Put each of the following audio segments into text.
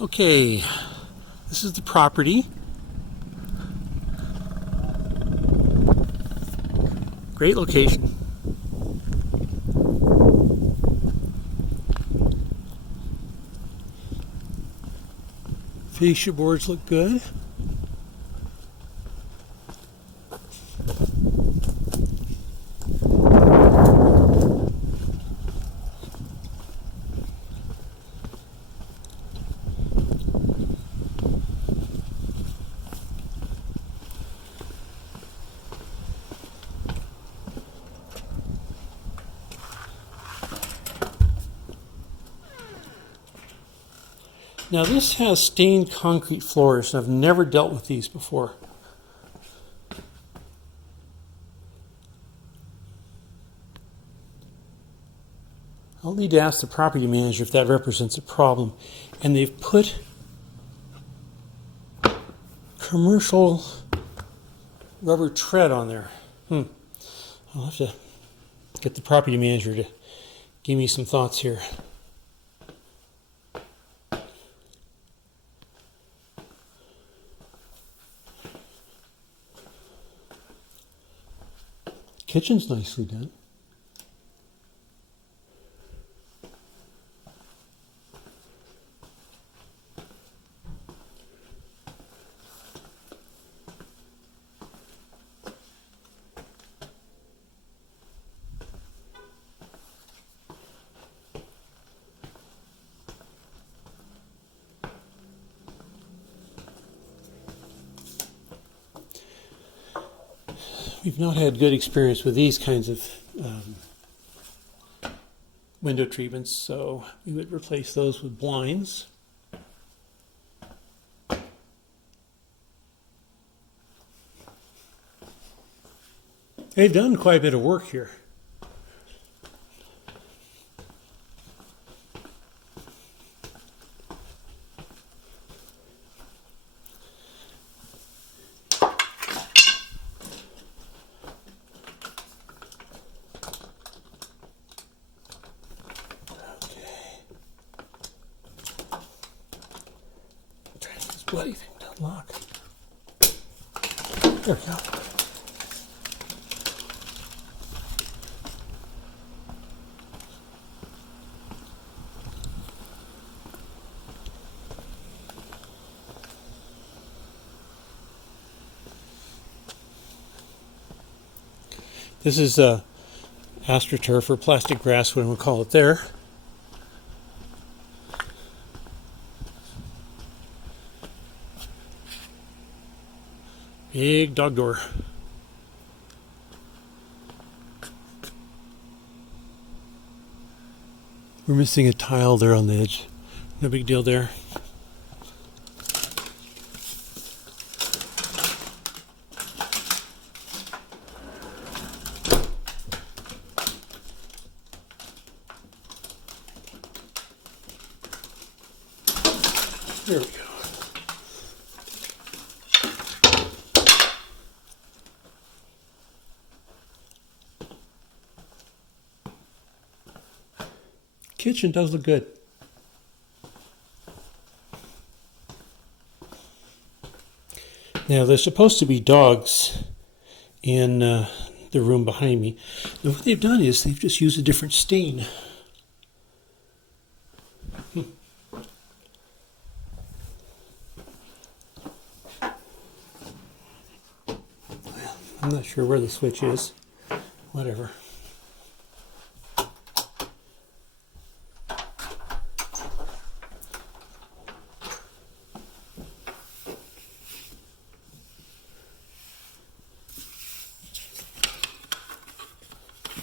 Okay, this is the property. Great location. Fascia boards look good. Now this has stained concrete floors, and I've never dealt with these before. I'll need to ask the property manager if that represents a problem. And they've put commercial rubber tread on there. I'll have to get the property manager to give me some thoughts here. Kitchen's nicely done. We've not had good experience with these kinds of window treatments, so we would replace those with blinds. They've done quite a bit of work here. Bloody thing to unlock. There we go. This is AstroTurf or plastic grass, whatever we call it there. Big dog door. We're missing a tile there on the edge. No big deal there. There we go. Kitchen does look good. Now there's supposed to be dogs in the room behind me. And what they've done is they've just used a different stain. Well, I'm not sure where the switch is. Whatever.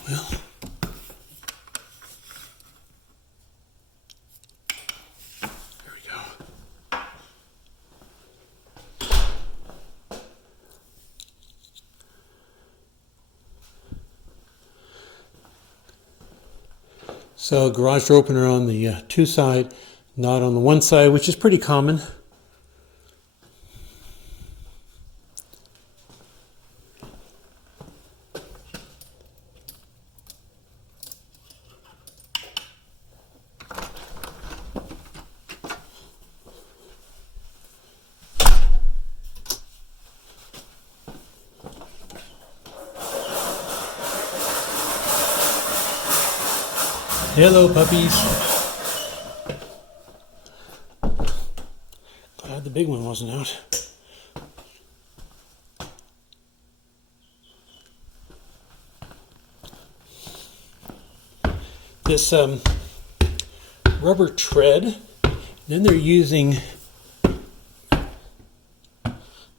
Well, there we go. So garage door opener on the two side, not on the one side, which is pretty common. Hello, puppies. Glad the big one wasn't out. This rubber tread, then they're using,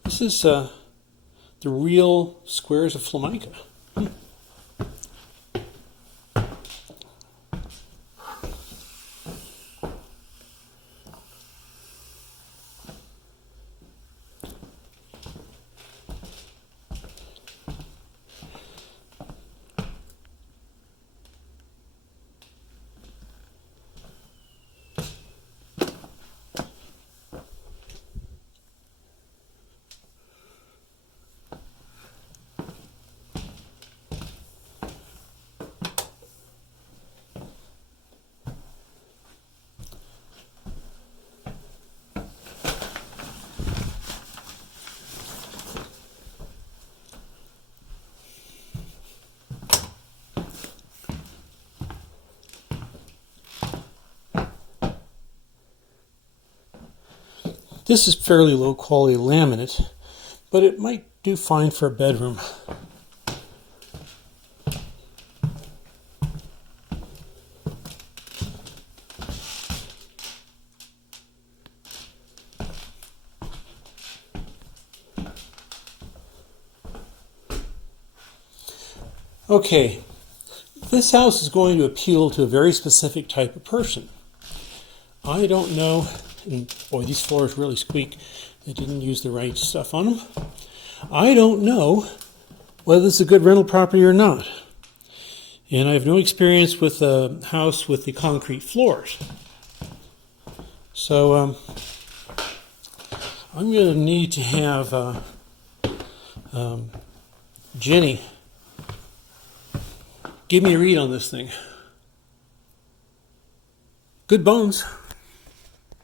this is the real squares of Formica. This is fairly low quality laminate, but it might do fine for a bedroom. Okay, this house is going to appeal to a very specific type of person. I don't know, and boy, these floors really squeak. They didn't use the right stuff on them. I don't know whether this is a good rental property or not. And I have no experience with a house with the concrete floors. So I'm going to need to have Jenny give me a read on this thing. Good bones.